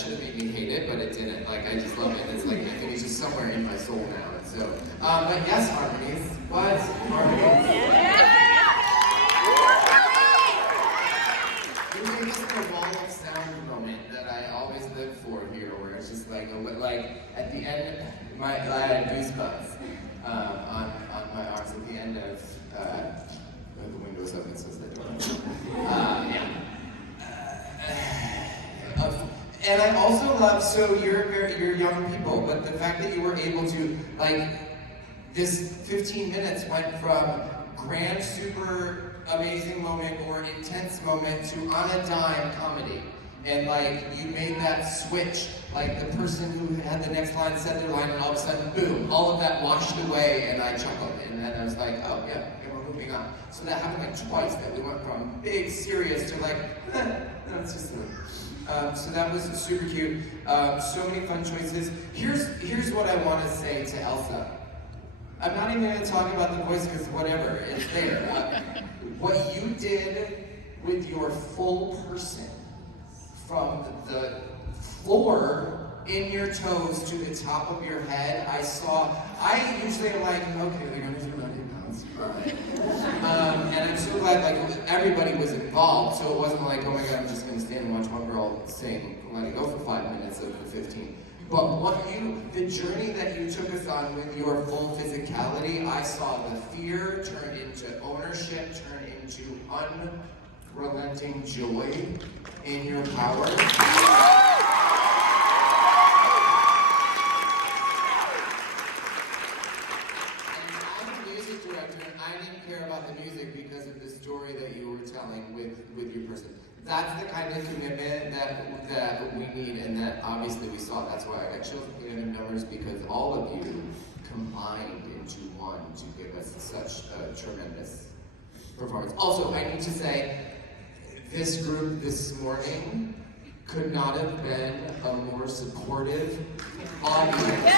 should have made me hate it, but it didn't. Like, I just love it. It's like Anthony's just somewhere in my soul now. And so, but yes, harmonies. What? Harmonies. We made this a wall of sound moment that I always live for here, where it's just like at the end, I had goosebumps on my arms at the end of the windows open, so the door. And I also love, so you're young people, but the fact that you were able to, like, this 15 minutes went from grand, super amazing moment or intense moment to on a dime comedy. And like, you made that switch, like the person who had the next line said their line, and all of a sudden, boom, all of that washed away, and I chuckled. And then I was like, oh yeah, we're moving on. So that happened like twice, that we went from big, serious to like, that's just silly. So that was super cute. So many fun choices. Here's what I want to say to Elsa. I'm not even going to talk about the voice because whatever, it's there. What you did with your full person, from the floor in your toes to the top of your head, I usually am like, okay, they're going to do running pounds. And I'm so glad like everybody was involved, so it wasn't like, oh my god, I'm just going to stand and watch one girl sing Let It Go for 5 minutes of the 15. But the journey that you took us on with your full physicality, I saw the fear turn into ownership, turn into unrelenting joy in your power. I didn't care about the music because of the story that you were telling with your person. That's the kind of commitment that we need, and that obviously we saw. That's why I chose to put it in numbers, because all of you combined into one to give us such a tremendous performance. Also, I need to say, this group this morning could not have been a more supportive audience. Yeah!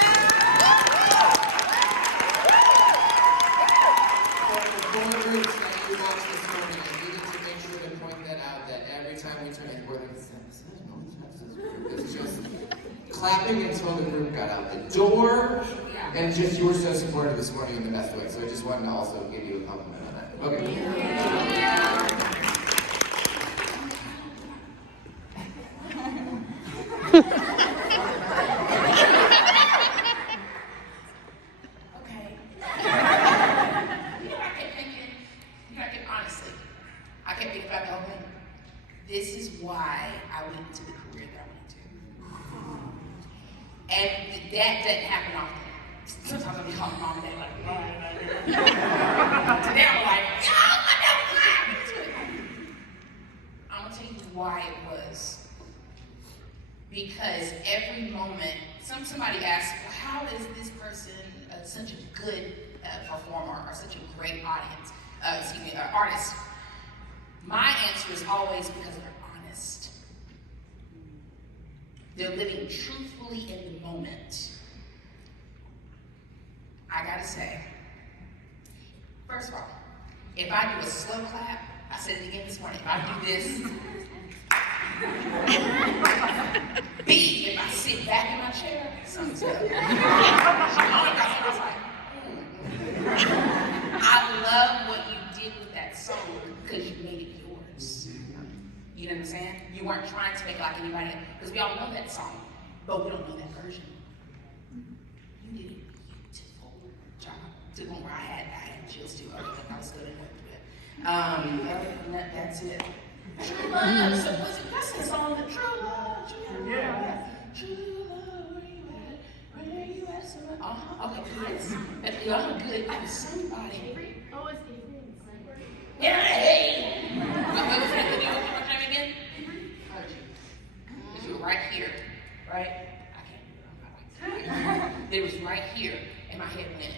That you watched this morning, I needed to make sure to point that out, that every time we turn in, we're like, it's just clapping until the group got out the door, and just you were so supportive this morning in the best way. So I just wanted to also give you a compliment on that. Okay. This is why I went into the career that I went into. And that doesn't happen often. Sometimes I'll be calling mom and dad like, today I'm like, yo, I never lied. I'm gonna tell you why it was. Because every moment, somebody asks, well, how is this person such a good performer or such a great artist? My answer is always because they're honest. They're living truthfully in the moment. I gotta say, first of all, if I do a slow clap, I said it again this morning, if I do this, B, if I sit back in my chair, something's up. I love what you did with that song because you made it yours. You know what I'm saying? You weren't trying to make like anybody, because we all know that song, but we don't know that version. You did a beautiful job. To the point where I had chills too. I was good at it. That's it. True love. So that's the song, the true love. Yeah. True love, where you at? Okay, yes. Y'all are good. I'm somebody. Oh, it's Avery. Yeah, hey! What was that? Can you go one more time again? It was right here, right? I can't do it. It was right here, and my head went.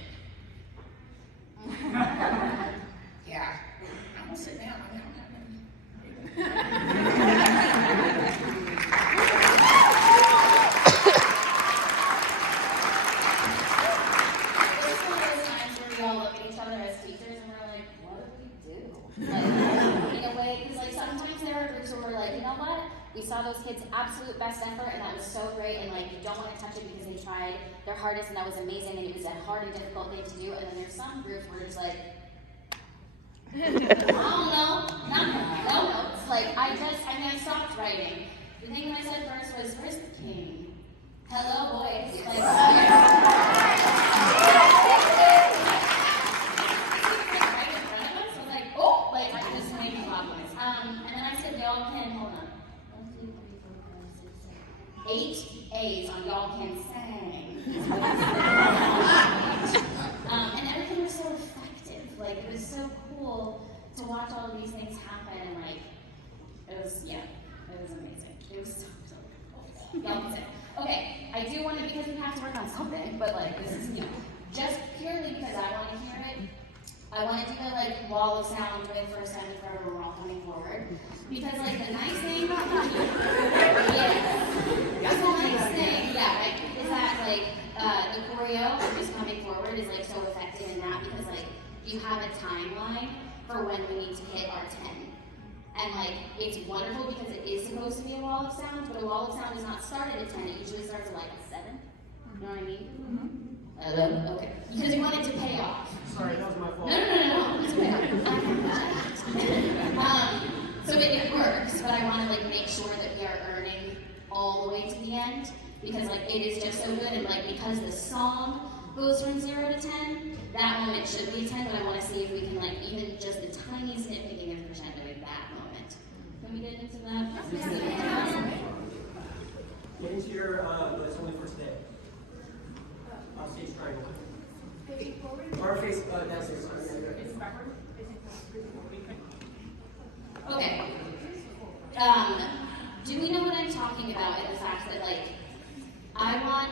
Yeah. I'm gonna sit down. We saw those kids' absolute best effort, and that was so great, and like you don't want to touch it because they tried their hardest, and that was amazing, and it was a hard and difficult thing to do. And then there's some groups where it's like, I don't know, no notes. Like I stopped writing. The thing that I said first was, "Where's the king? Hello, boys." Like, right in front of us was like, oh, like I was making clockwise. And then I said, "Y'all can hold on. 1, 2, 3, 4, 5, 6, 7, 8 A's on y'all can sing." And everything was so effective. Like it was so cool to watch all of these things happen, and like it was amazing. It was so cool. Y'all can sing. Okay, I do want to, because we have to work on something, but like this is, just purely because I want to hear it. I want to do the like wall of sound with first time and forever, we're all coming forward. Because like the nice thing, that's the nice thing, right, is that like the choreo just coming forward is like so effective in that, because like you have a timeline for when we need to hit our 10. And like, it's wonderful because it is supposed to be a wall of sound, but a wall of sound does not start at a 10, it usually starts at like a 7. You know what I mean? Mm-hmm. Okay. Because you want it to pay off. Sorry, that was my fault. No. It's okay. So it works, but I want to like make sure that we are earning all the way to the end, because like it is just so good, and like because the song goes from 0 to 10, that moment should be a 10, but I want to see if we can like even just the tiniest nitpicking of crescendo in that moment. Can we get into that? Get into your, but it's only for today. Stage triangle. Or face downstairs. Okay. Do we know what I'm talking about in the fact that, like, I want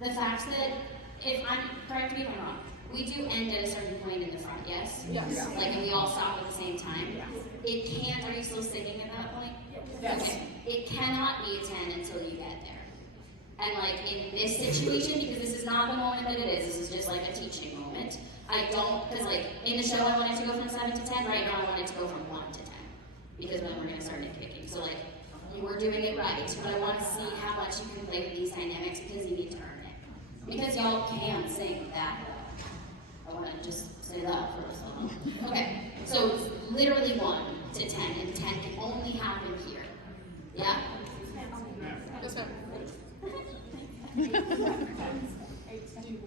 the fact that, correct me if I'm wrong, we do end at a certain point in the front, yes? Yes. Like, and we all stop at the same time? Yes. It can't, are you still singing at that point? Yes. Okay. It cannot be a 10 until you get there. And like in this situation, because this is not the moment that it is, this is just like a teaching moment. I don't, because like in the show I wanted to go from 7 to 10, right now I wanted to go from 1 to 10. Because then we're going to start nitpicking. So like, we're doing it right, but I want to see how much you can play with these dynamics, because you need to earn it. Because y'all can sing that well. I want to just say that for a song. Okay, so it's literally 1 to 10, and 10 can only happen here. Yeah? Yes, ma'am.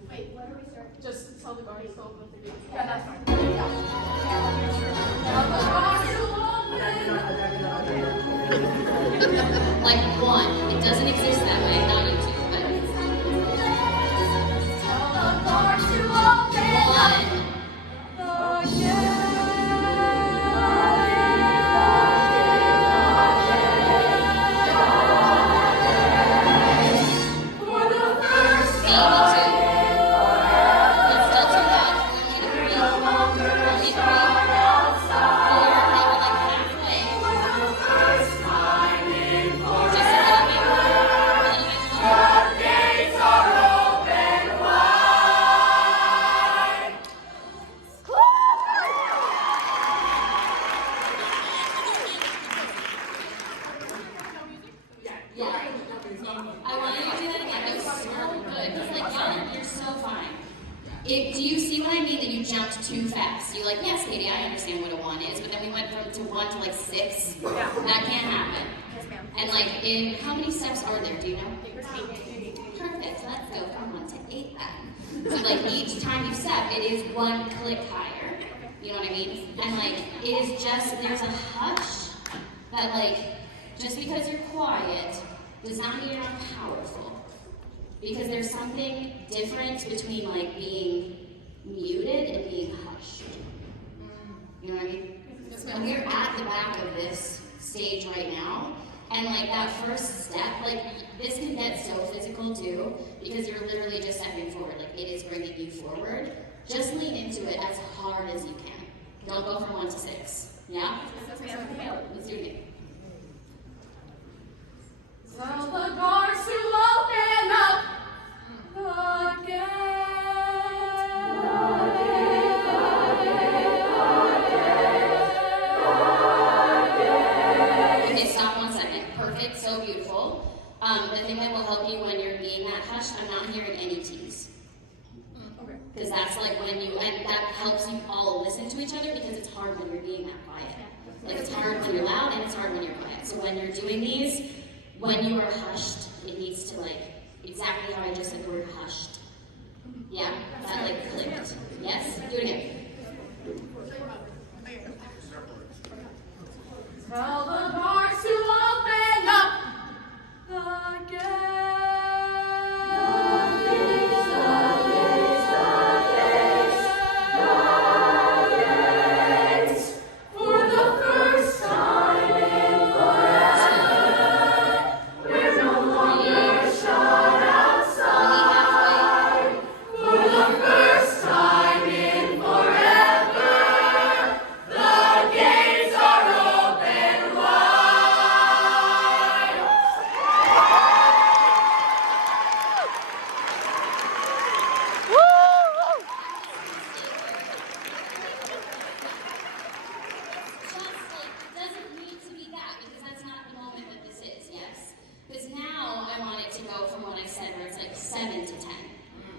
Wait, what are we starting? Just tell the guard to open the gate. Yeah, that's fine. Like 1. It doesn't exist that way, not YouTube. I want you to do that again. It was so good. Because, like, y'all, you're so fine. Do you see what I mean that you jumped too fast? You're like, yes, Katie, I understand what a 1 is, but then we went to 1 to like 6. Yeah. That can't happen. Yes, ma'am. And like, how many steps are there? Do you know? Perfect. Let's go from 1 to 8 then. So like, each time you step, it is 1 click higher. You know what I mean? And like, it is just, there's a hush that like, just because you're quiet does not mean you're not powerful. Because there's something different between like being muted and being hushed. You know what I mean? And we're at the back of this stage right now, and like that first step, like this can get so physical too, because you're literally just stepping forward, like it is bringing you forward. Just lean into it as hard as you can. Don't go from 1 to 6. Yeah? Let's do it. Tell the guards to open up the gate. Okay, stop 1 second. Perfect. it's so beautiful. The thing that will help you when you're being that hushed, I'm not hearing any T's. Okay. Because that's like when you, and that helps you all listen to each other because it's hard when you're being that quiet. Like it's hard when you're loud and it's hard when you're quiet. So when you're doing these, when you are hushed, it needs to like, exactly how I just said the word hushed. Yeah, that like clicked. Yes? Do it again. Tell the doors to open up the gates. For the first time in forever, we're no longer shut outside. For the first time in forever, the gates are open wide. Just like, it doesn't need to be that because that's not the moment that this is, yes? Because now I want it to go from what I said where it's like 7 to 10.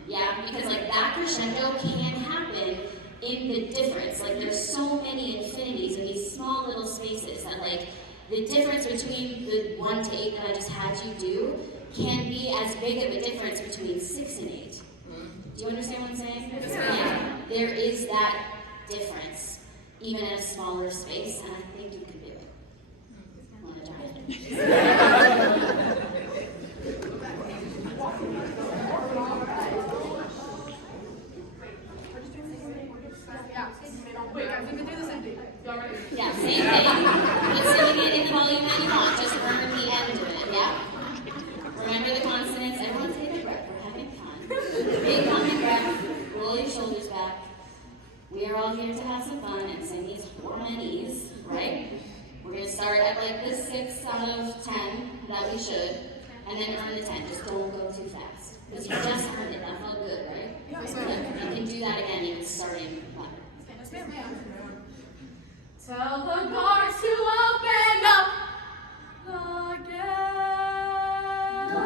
Yeah, because like that crescendo can happen in the difference. Like there's so many infinities in these small little spaces that like the difference between the 1 to 8 that I just had you do can be as big of a difference between 6 and 8. Do you understand what I'm saying? Yeah, there is that difference, even in a smaller space, and I think you can do it. Want to try it? Wait, guys, we can do the same thing. Y'all ready? Yeah, same thing. But singing it in the volume that you want. Just burn the end of it, yeah? Remember the consonants. Everyone take a breath. We're having fun. Big common breath. Roll your shoulders back. We are all here to have some fun and sing these harmonies, right? We're going to start at like the 6 out of 10 that we should, and then earn the 10. Just don't go too fast. Because you just earned it. That felt good, right? Yeah. You can do that again, even starting fun. Tell the doors to open up the gates. The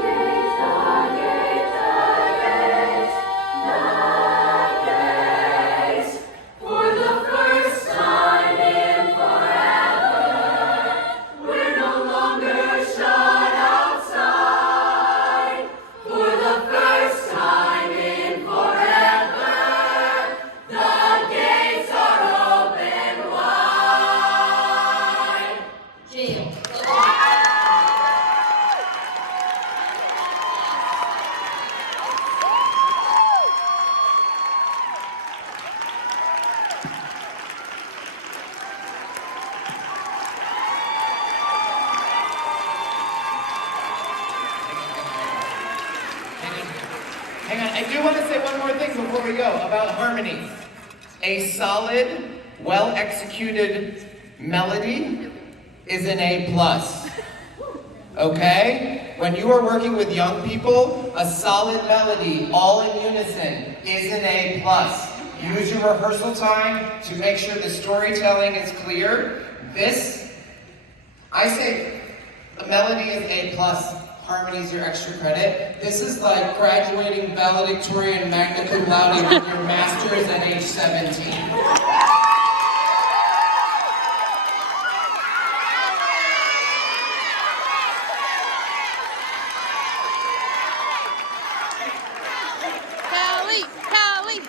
gates, the gates, the gates, the gates. For the first time in forever, we're no longer shut outside. For the first time in forever, the gates are open wide. Jill. Hang on, I do want to say one more thing before we go about harmonies. A solid, well-executed melody is an A+. Okay? When you are working with young people, a solid melody, all in unison, is an A+. Use your rehearsal time to make sure the storytelling is clear. This, I say, a melody is A+. Harmony's your extra credit. This is like graduating valedictorian magna cum laude with your master's at age 17. Callie!